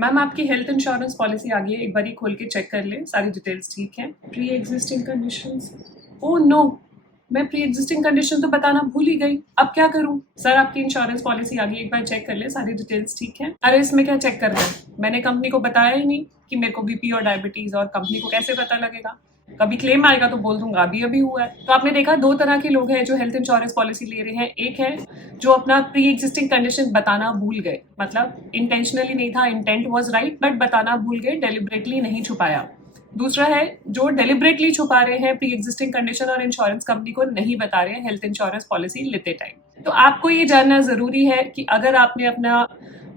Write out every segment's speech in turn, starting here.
Ma'am आपकी health insurance policy आ गई है, एक बार खोल के चेक कर लें, सारी डिटेल्स ठीक हैं। Pre existing conditions, oh no, मैं प्री एग्जिस्टिंग कंडीशन तो बताना भूल ही गई, अब क्या करूं? सर आपकी इंश्योरेंस पॉलिसी आ गई, एक बार चेक कर ले, सारी डिटेल्स ठीक है। अरे इसमें क्या चेक करना है, मैंने कंपनी को बताया ही नहीं कि मेरे को बीपी और डायबिटीज, और कंपनी को कैसे पता लगेगा? कभी क्लेम आएगा तो बोल दूंगा अभी अभी हुआ है। तो आपने देखा दो तरह के लोग हैं जो हेल्थ इंश्योरेंस पॉलिसी ले रहे हैं। एक है जो अपना प्री एग्जिस्टिंग कंडीशन बताना भूल गए, मतलब इंटेंशनली नहीं था, इंटेंट वाज राइट बट बताना भूल गए, डेलिबरेटली नहीं छुपाया। दूसरा है जो डेलिबरेटली छुपा रहे हैं प्री एग्जिस्टिंग कंडीशन और इंश्योरेंस कंपनी को नहीं बता रहे हैं हेल्थ इंश्योरेंस पॉलिसी लेते टाइम। तो आपको ये जानना जरूरी है कि अगर आपने अपना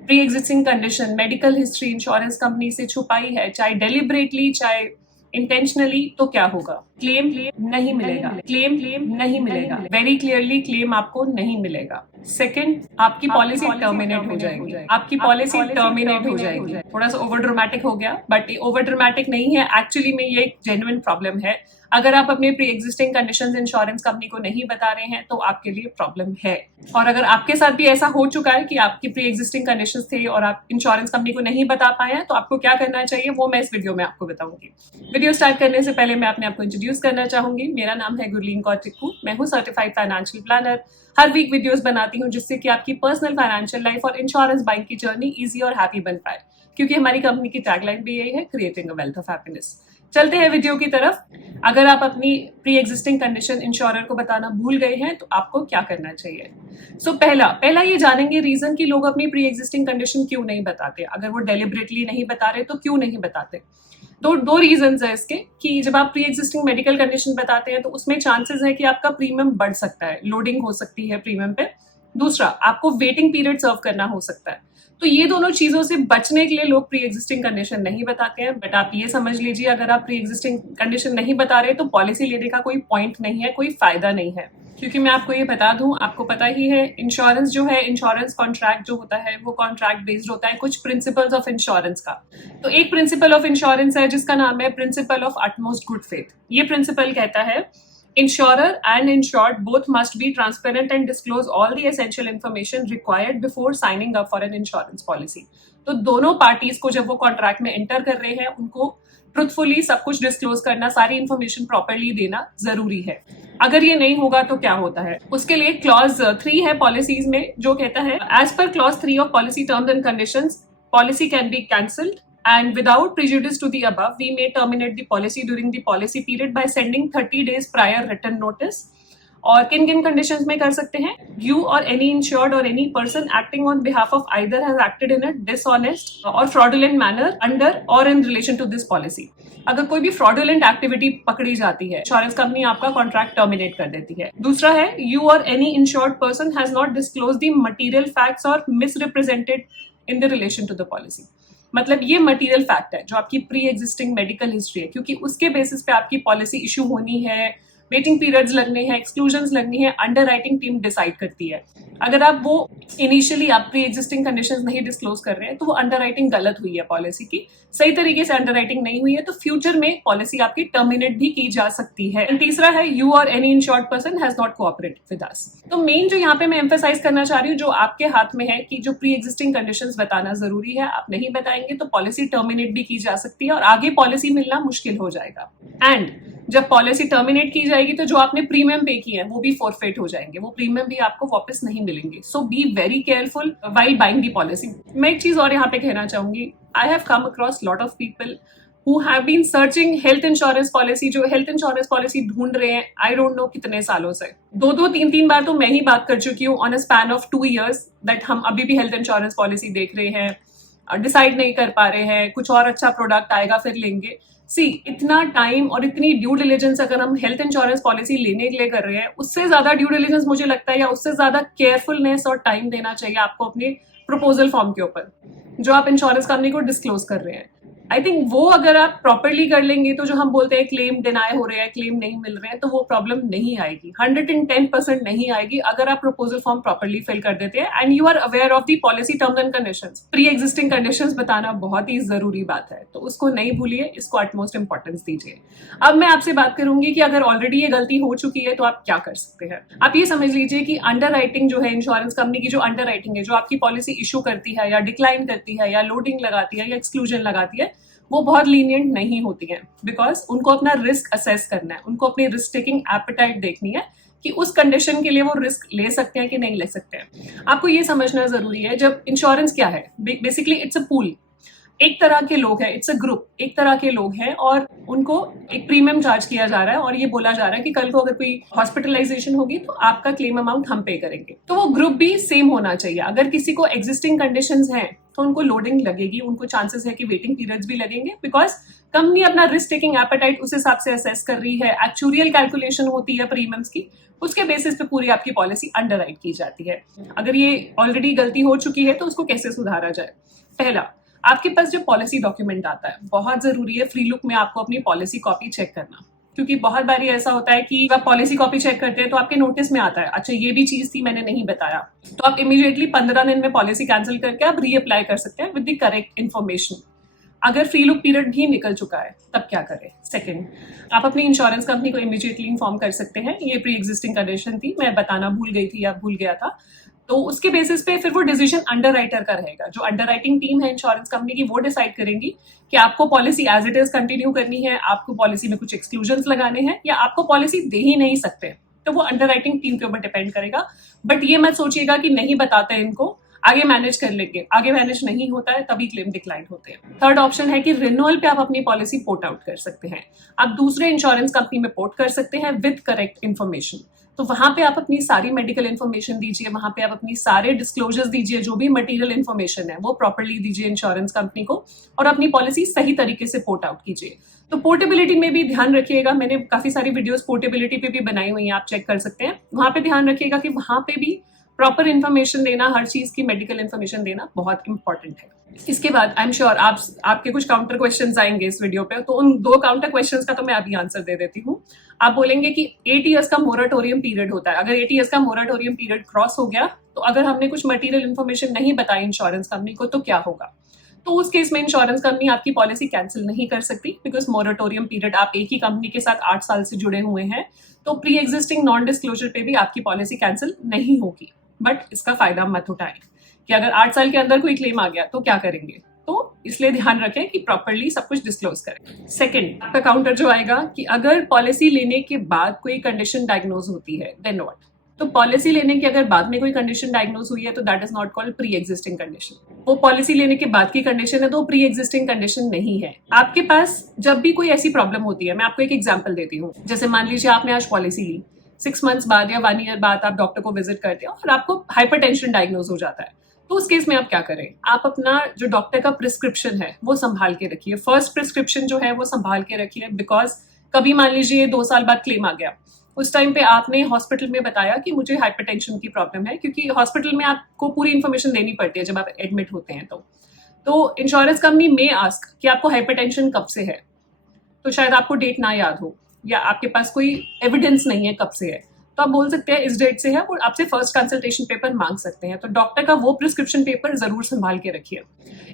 pre existing condition medical history insurance company से छुपाई है, चाहे डेलिबरेटली चाहे इंटेंशनली, तो क्या होगा? क्लेम नहीं मिलेगा, क्लेम नहीं मिलेगा, वेरी क्लियरली क्लेम आपको नहीं मिलेगा। सेकंड, आपकी पॉलिसी टर्मिनेट हो जाएगी, आपकी पॉलिसी टर्मिनेट हो जाएगी। थोड़ा सा ओवर ड्रामेटिक हो गया बट ओवर ड्रामेटिक नहीं है, एक्चुअली में ये एक जेन्युइन प्रॉब्लम है। अगर आप अपने pre existing conditions insurance company को नहीं बता रहे हैं तो आपके लिए प्रॉब्लम है। और अगर आपके साथ भी ऐसा हो चुका है कि आपकी प्री एग्जिस्टिंग कंडीशंस थे और आप इंश्योरेंस कंपनी को नहीं बता पाए हैं, तो आपको क्या करना चाहिए वो मैं इस वीडियो में आपको बताऊंगी। वीडियो स्टार्ट करने से पहले मैं अपने आपको इंट्रोड्यूस करना चाहूंगी। मेरा नाम है गुरलीन कौर टिक्कू, मैं हूँ सर्टिफाइड फाइनेंशियल प्लानर। हर वीक वीडियोस बनाती हूँ जिससे कि आपकी पर्सनल फाइनेंशियल लाइफ और इंश्योरेंस बाइंग की जर्नी इजी और हैप्पी बन पाए, क्योंकि हमारी कंपनी की टैगलाइन भी यही है, creating a wealth of happiness. चलते हैं वीडियो की तरफ। अगर आप अपनी प्री एग्जिस्टिंग कंडीशन इंश्योरर को बताना भूल गए हैं तो आपको क्या करना चाहिए? पहला ये जानेंगे रीजन कि लोग अपनी प्री एग्जिस्टिंग कंडीशन क्यों नहीं बताते। अगर वो डेलिबरेटली नहीं बता रहे तो क्यों नहीं बताते? दो रीजंस है इसके कि जब आप प्री एग्जिस्टिंग मेडिकल कंडीशन बताते हैं तो उसमें चांसेस है कि आपका प्रीमियम बढ़ सकता है, लोडिंग हो सकती है प्रीमियम पे। दूसरा, आपको वेटिंग पीरियड सर्व करना हो सकता है। तो ये दोनों चीजों से बचने के लिए लोग प्री एग्जिस्टिंग कंडीशन नहीं बताते हैं। बट आप ये समझ लीजिए, अगर आप प्री एग्जिस्टिंग कंडीशन नहीं बता रहे तो पॉलिसी लेने का कोई पॉइंट नहीं है, कोई फायदा नहीं है। क्योंकि मैं आपको ये बता दूं, आपको पता ही है इंश्योरेंस जो है, इंश्योरेंस कॉन्ट्रैक्ट जो होता है वो कॉन्ट्रैक्ट बेस्ड होता है कुछ प्रिंसिपल्स ऑफ इंश्योरेंस का। तो एक प्रिंसिपल ऑफ इंश्योरेंस है जिसका नाम है principle of utmost good faith. ये प्रिंसिपल कहता है insurer and insured both must be transparent and disclose all the essential information required before signing up for an insurance policy। तो दोनों पार्टीज को जब वो कॉन्ट्रैक्ट में एंटर कर रहे हैं उनको ट्रुथफुली सब कुछ डिस्क्लोज करना, सारी इंफॉर्मेशन प्रॉपरली देना जरूरी है। अगर ये नहीं होगा तो क्या होता है? उसके लिए क्लॉज 3 है पॉलिसीज में जो कहता है, as per clause 3 of policy terms and conditions, policy can be cancelled and without prejudice to the above, we may terminate the policy during the policy period by sending 30 days prior written notice। और किन किन conditions में कर सकते हैं? You or any insured or any person acting on behalf of either has acted in a dishonest or fraudulent manner under or in relation to this policy. अगर कोई भी फ्रॉडुलेंट एक्टिविटी पकड़ी जाती है, इंश्योरेंस कंपनी आपका contract terminate कर देती है। दूसरा है, you or any insured person has not disclose the material facts or misrepresented in the relation to the policy. मतलब ये मटेरियल फैक्ट है जो आपकी प्री एग्जिस्टिंग मेडिकल हिस्ट्री है, क्योंकि उसके बेसिस पे आपकी पॉलिसी इशू होनी है, वेटिंग पीरियड्स लगने हैं, एक्सक्लूजन्स लगनी है, अंडरराइटिंग टीम डिसाइड करती है। अगर आप वो इनिशियली आप प्री एग्जिस्टिंग कंडीशंस नहीं डिस्क्लोज कर रहे हैं तो वो अंडरराइटिंग गलत हुई है, पॉलिसी की सही तरीके से अंडरराइटिंग नहीं हुई है, तो फ्यूचर में पॉलिसी आपकी टर्मिनेट भी की जा सकती है। तीसरा है, you or any insured person has not cooperated with us. तो मेन जो यहाँ पे मैं एम्फेसाइज करना चाह रही हूँ, जो आपके हाथ में है कि जो प्री एग्जिस्टिंग कंडीशंस बताना जरूरी है, आप नहीं बताएंगे तो पॉलिसी टर्मिनेट भी की जा सकती है और आगे पॉलिसी मिलना मुश्किल हो जाएगा। एंड जब पॉलिसी टर्मिनेट की जाएगी तो जो आपने प्रीमियम पे किए हैं वो भी फॉरफेट हो जाएंगे, वो प्रीमियम भी आपको वापस नहीं मिलेंगे। So be very careful while buying the policy. मैं एक चीज और यहाँ पे कहना चाहूंगी, I have come across lot of people who have been searching health insurance policy, जो हेल्थ इंश्योरेंस पॉलिसी ढूंढ रहे हैं आई डोंट नो कितने सालों से। दो तीन बार तो मैं ही बात कर चुकी हूँ on a span of 2 years that हम अभी भी हेल्थ इंश्योरेंस पॉलिसी देख रहे हैं, डिसाइड नहीं कर पा रहे हैं, कुछ और अच्छा प्रोडक्ट आएगा फिर लेंगे। सी, इतना टाइम और इतनी ड्यू डिलिजेंस अगर हम हेल्थ इंश्योरेंस पॉलिसी लेने के लिए कर रहे हैं, उससे ज्यादा ड्यू डिलिजेंस मुझे लगता है या उससे ज्यादा केयरफुलनेस और टाइम देना चाहिए आपको अपने प्रपोजल फॉर्म के ऊपर जो आप इंश्योरेंस कंपनी को डिस्क्लोज कर रहे हैं। आई थिंक वो अगर आप प्रॉपरली कर लेंगे तो जो हम बोलते हैं क्लेम डिनाई हो रहे हैं, क्लेम नहीं मिल रहे हैं, तो वो प्रॉब्लम नहीं आएगी, 110% नहीं आएगी अगर आप प्रपोजल फॉर्म प्रॉपरली फिल कर देते हैं and you are aware of the policy terms and conditions. Pre existing conditions बताना बहुत ही जरूरी बात है, तो उसको नहीं भूलिए, इसको अटमोस्ट इंपॉर्टेंस दीजिए। अब मैं आपसे बात करूंगी कि अगर ऑलरेडी ये गलती हो चुकी है तो आप क्या कर सकते हैं। आप ये समझ लीजिए कि अंडर राइटिंग जो है, इंश्योरेंस कंपनी की जो अंडर राइटिंग है, जो आपकी पॉलिसी इशू करती है या डिक्लाइन करती है या लोडिंग लगाती है या एक्सक्लूजन लगाती है, वो बहुत लीनियंट नहीं होती है, बिकॉज उनको अपना रिस्क असेस करना है, उनको अपनी रिस्क टेकिंग एपेटाइट देखनी है कि उस कंडीशन के लिए वो रिस्क ले सकते हैं कि नहीं ले सकते हैं। आपको ये समझना जरूरी है, जब इंश्योरेंस क्या है, बेसिकली इट्स अ पूल, एक तरह के लोग हैं, इट्स अ ग्रुप, एक तरह के लोग हैं और उनको एक प्रीमियम चार्ज किया जा रहा है और ये बोला जा रहा है कि कल को अगर कोई हॉस्पिटलाइजेशन होगी तो आपका क्लेम अमाउंट हम पे करेंगे। तो वो ग्रुप भी सेम होना चाहिए। अगर किसी को एग्जिस्टिंग कंडीशंस हैं तो उनको लोडिंग लगेगी, उनको चांसेस है कि वेटिंग पीरियड्स भी लगेंगे, बिकॉज कंपनी अपना रिस्क टेकिंग एपेटाइट उस हिसाब से असेस कर रही है, एक्चुरियल कैलकुलेशन होती है प्रीमियम्स की, उसके बेसिस पे पूरी आपकी पॉलिसी अंडरराइट की जाती है। अगर ये ऑलरेडी गलती हो चुकी है तो उसको कैसे सुधारा जाए। पहला, आपके पास जो पॉलिसी डॉक्यूमेंट आता है, बहुत जरूरी है फ्री लुक में आपको अपनी पॉलिसी कॉपी चेक करना, क्योंकि बहुत बारी ऐसा होता है कि आप पॉलिसी कॉपी चेक करते हैं तो आपके नोटिस में आता है, अच्छा ये भी चीज थी मैंने नहीं बताया, तो आप इमीडिएटली 15 दिन में पॉलिसी कैंसिल करके आप रीअप्लाई कर सकते हैं विद द करेक्ट इन्फॉर्मेशन। अगर फ्री लुक पीरियड भी निकल चुका है तब क्या करें। सेकंड, आप अपनी इंश्योरेंस कंपनी को इमीडिएटली इन्फॉर्म कर सकते हैं, ये प्री एग्जिस्टिंग कंडीशन थी, मैं बताना भूल गई थी या भूल गया था, तो उसके बेसिस पे फिर वो डिसीजन अंडर राइटर का रहेगा। जो अंडर राइटिंग टीम है इंश्योरेंस कंपनी की, वो डिसाइड करेंगी कि आपको policy as it is continue करनी है, आपको पॉलिसी में कुछ एक्सक्लूजन लगाने हैं, या आपको पॉलिसी दे ही नहीं सकते, तो वो अंडर राइटिंग टीम के ऊपर डिपेंड करेगा। बट ये मत सोचिएगा कि नहीं बताते इनको, आगे मैनेज कर लेंगे, आगे मैनेज नहीं होता है तभी क्लेम डिक्लाइन होते हैं। थर्ड ऑप्शन है कि रिन्यूअल पे आप अपनी पॉलिसी पोर्ट आउट कर सकते हैं, आप दूसरे इंश्योरेंस कंपनी में पोर्ट कर सकते हैं विद करेक्ट इन्फॉर्मेशन। तो वहां पे आप अपनी सारी मेडिकल इन्फॉर्मेशन दीजिए, वहां पे आप अपनी सारे डिस्क्लोजर्स दीजिए, जो भी मटेरियल इन्फॉर्मेशन है वो प्रॉपर्ली दीजिए इंश्योरेंस कंपनी को, और अपनी पॉलिसी सही तरीके से पोर्ट आउट कीजिए। तो पोर्टेबिलिटी में भी ध्यान रखिएगा, मैंने काफी सारी वीडियोस पोर्टेबिलिटी पे भी बनाई हुई हैं, आप चेक कर सकते हैं। वहां पे ध्यान रखिएगा कि वहां पे भी प्रॉपर इन्फॉर्मेशन देना, हर चीज की मेडिकल इन्फॉर्मेशन देना बहुत इंपॉर्टेंट है। इसके बाद आई एम श्योर आपके कुछ काउंटर क्वेश्चंस आएंगे इस वीडियो पे, तो उन 2 काउंटर क्वेश्चंस का तो मैं अभी आंसर दे देती हूँ। आप बोलेंगे कि 8 ईयर्स का मोराटोरियम पीरियड होता है, अगर 8 ईयर्स का मोराटोरियम पीरियड क्रॉस हो गया तो अगर हमने कुछ मटेरियल इन्फॉर्मेशन नहीं बताई इंश्योरेंस कंपनी को तो क्या होगा। तो उस केस में इंश्योरेंस कंपनी आपकी पॉलिसी कैंसिल नहीं कर सकती, बिकॉज मोराटोरियम पीरियड, आप एक ही कंपनी के साथ 8 साल से जुड़े हुए हैं, तो प्री एग्जिस्टिंग नॉन डिस्क्लोजर पे भी आपकी पॉलिसी कैंसिल नहीं होगी। बट इसका फायदा मत उठाएं कि अगर 8 साल के अंदर कोई क्लेम आ गया तो क्या करेंगे, तो इसलिए ध्यान रखें कि प्रॉपरली सब कुछ डिस्क्लोज करें। सेकंड, आपका काउंटर जो आएगा कि अगर पॉलिसी लेने के बाद कोई कंडीशन डायग्नोज होती है देन व्हाट। तो पॉलिसी लेने के अगर बाद में कोई कंडीशन डायग्नोज हुई है तो that is not called pre existing condition. वो पॉलिसी लेने के बाद की कंडीशन है तो प्री एग्जिस्टिंग कंडीशन नहीं है। आपके पास जब भी कोई ऐसी प्रॉब्लम होती है, मैं आपको एक एग्जांपल देती हूँ, जैसे मान लीजिए आपने आज पॉलिसी ली, 6 मंथ्स बाद या 1 ईयर बाद आप डॉक्टर को विजिट करते हो और आपको हाइपरटेंशन डायग्नोज हो जाता है, तो उस केस में आप क्या करें। आप अपना जो डॉक्टर का प्रिस्क्रिप्शन है वो संभाल के रखिए, फर्स्ट प्रिस्क्रिप्शन जो है वो संभाल के रखिए, बिकॉज कभी मान लीजिए 2 साल बाद क्लेम आ गया, उस टाइम पे आपने हॉस्पिटल में बताया कि मुझे हाइपरटेंशन की प्रॉब्लम है, क्योंकि हॉस्पिटल में आपको पूरी इन्फॉर्मेशन देनी पड़ती है जब आप एडमिट होते हैं। तो इंश्योरेंस कंपनी में आस्क कि आपको हाइपरटेंशन कब से है, तो शायद आपको डेट ना याद हो या आपके पास कोई एविडेंस नहीं है कब से है, तो आप बोल सकते हैं इस डेट से है, और आपसे फर्स्ट कंसल्टेशन पेपर मांग सकते हैं। तो डॉक्टर का वो प्रिस्क्रिप्शन पेपर जरूर संभाल के रखिए।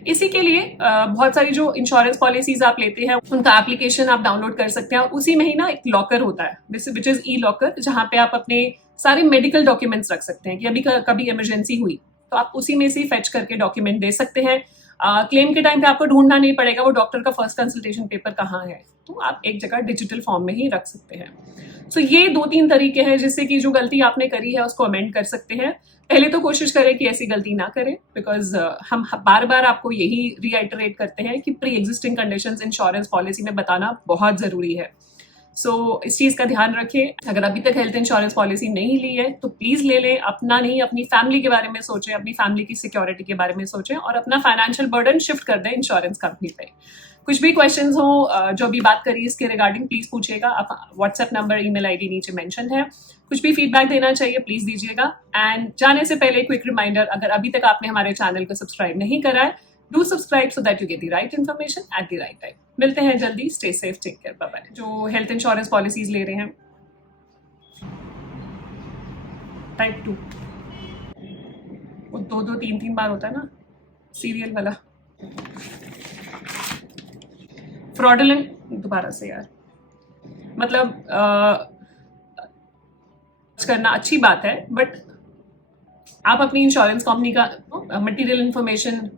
इसी के लिए बहुत सारी जो इंश्योरेंस पॉलिसीज आप लेते हैं उनका एप्लीकेशन आप डाउनलोड कर सकते हैं, और उसी में ही ना एक लॉकर होता है विच इज ई लॉकर, जहां पे आप अपने सारे मेडिकल डॉक्यूमेंट्स रख सकते हैं कि अभी कभी इमरजेंसी हुई तो आप उसी में से फेच करके डॉक्यूमेंट दे सकते हैं। क्लेम के टाइम पे आपको ढूंढना नहीं पड़ेगा वो डॉक्टर का फर्स्ट कंसल्टेशन पेपर कहाँ है, तो आप एक जगह डिजिटल फॉर्म में ही रख सकते हैं। सो ये 2-3 तरीके हैं जिससे कि जो गलती आपने करी है उसको अमेंड कर सकते हैं। पहले तो कोशिश करें कि ऐसी गलती ना करें, बिकॉज हम बार बार आपको यही रीआइटरेट करते हैं कि pre existing conditions insurance policy में बताना बहुत जरूरी है। सो इस चीज का ध्यान रखें। अगर अभी तक हेल्थ इंश्योरेंस पॉलिसी नहीं ली है तो प्लीज ले लें, अपना नहीं अपनी फैमिली के बारे में सोचें, अपनी फैमिली की सिक्योरिटी के बारे में सोचें, और अपना फाइनेंशियल बर्डन शिफ्ट कर दें इंश्योरेंस कंपनी पे। कुछ भी क्वेश्चंस हो जो अभी बात करी इसके रिगार्डिंग प्लीज पूछिएगा, आप व्हाट्सएप नंबर ईमेल आईडी नीचे मेंशन है। कुछ भी फीडबैक देना चाहिए प्लीज दीजिएगा। एंड जाने से पहले क्विक रिमाइंडर, अगर अभी तक आपने हमारे चैनल को सब्सक्राइब नहीं करा है do subscribe so that you get the right information at the right time. मिलते हैं जल्दी। Stay safe, take care, bye bye. जो हेल्थ इंश्योरेंस पॉलिसीज ले रहे हैं, टाइप 2, वो 2-2 3-3 बार होता है ना, सीरियल वाला। फ्रॉडुलेंट, दोबारा से यार, मतलब करना अच्छी बात है, बट आप अपनी इंश्योरेंस कंपनी का मटेरियल इन्फॉर्मेशन